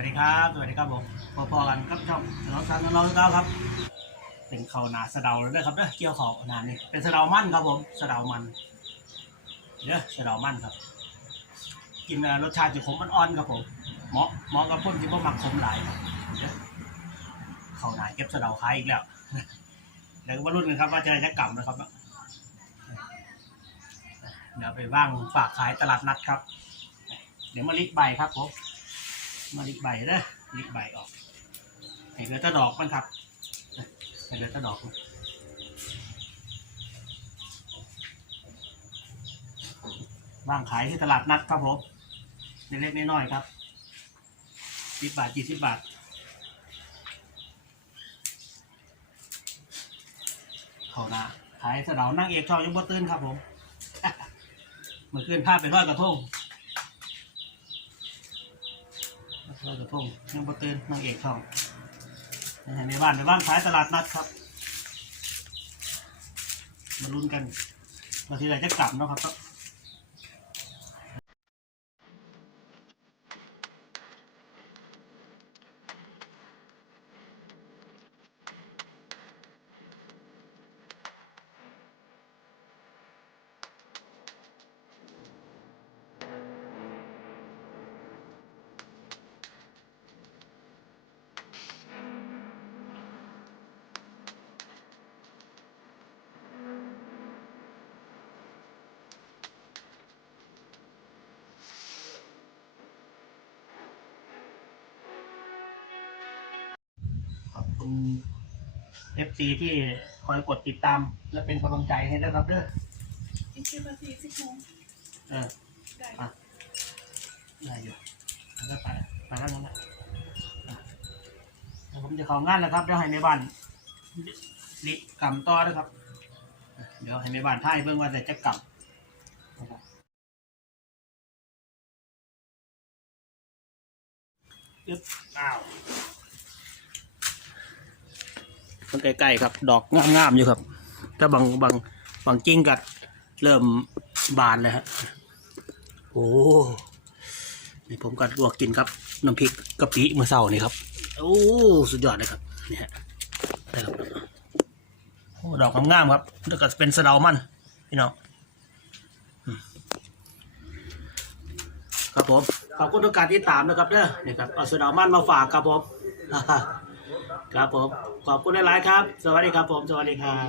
วัสดีครับ สวัสดีครับผมพอๆกันครับช่องสนองทางน้องเก้าครับ เป็นข้าวหนาสะเดาเลยครับเด้อเกี่ยวข้าหนานี่เป็นสะเดามันครับผมสะเดามันเด้อสะเดามันครับ กินรสชาติจะขมอ่อนๆครับผมเหมาะเหมาะกับคนที่บ่มักขมหลายเข้าวหนาเก็บสะเดาขายอีกแล้วเดี๋ยวมาลุ้นกันครับว่าจะได้จะกลับนะครับเดี๋ยวไปว่างฝากขายตลาดนัดครับ เดี๋ยวมาลิกใบครับผม มาลิกใบเด้อลิกใบออกเห็นเหลือต่ดอกมันครับเห็นเหลือต่ดอกมันวางขายที่ตลาดนัดครับผมเล็กๆน้อยๆครับสิบบาทกี่สิบบาทเขานาขายสะเดานั่งเอกช่องยังบ่ตื่นครับผมเมื่อคืนพาไปทอดกระทง ทอดกระทงยังบ่ตื่นนั่งเอกท่องในบ้านในบ้านขายตลาดนัดครับ มาลุ้นกันมาทีไรจะกลับเนาะครับ คุณเอฟซีที่คอยกดติดตาม และเป็นกำลังใจให้นะครับเด้ออีกสิบนาทีสิบโมงเออได้อะได้อยู่แล้วก็ไปไปแล้วนั่นแหละอะเดี๋ยวผมจะเข้างานแล้วครับเดี๋ยวให้ในบ้านลิกำต่อนะครับอะเดี๋ยวให้ในบ้านท่ายเบิ่งว่าจะจะกำนะครับยึบอ้าว มันใกล้ๆครับ ดอกงามๆอยู่ครับถ้าบางบางบางกิ้งกัดเริ่มบานเลยฮะโอ้นี่ผมก็ลวกกินครับน้ำพริกกะปิเมื่อเช้านี่ครับโอ้สุดยอดเลยครับนี่ฮะได้ครับโอ้ดอกงามๆครับแล้วก็เป็นสะเดามันพี่น้องอืมครับผมขอบคุณทุกการที่ตามนะครับเด้อนี่ครับเอาสะเดามันมาฝากครับผม ครับผม ขอบคุณหลายๆครับ สวัสดีครับผม สวัสดีครับ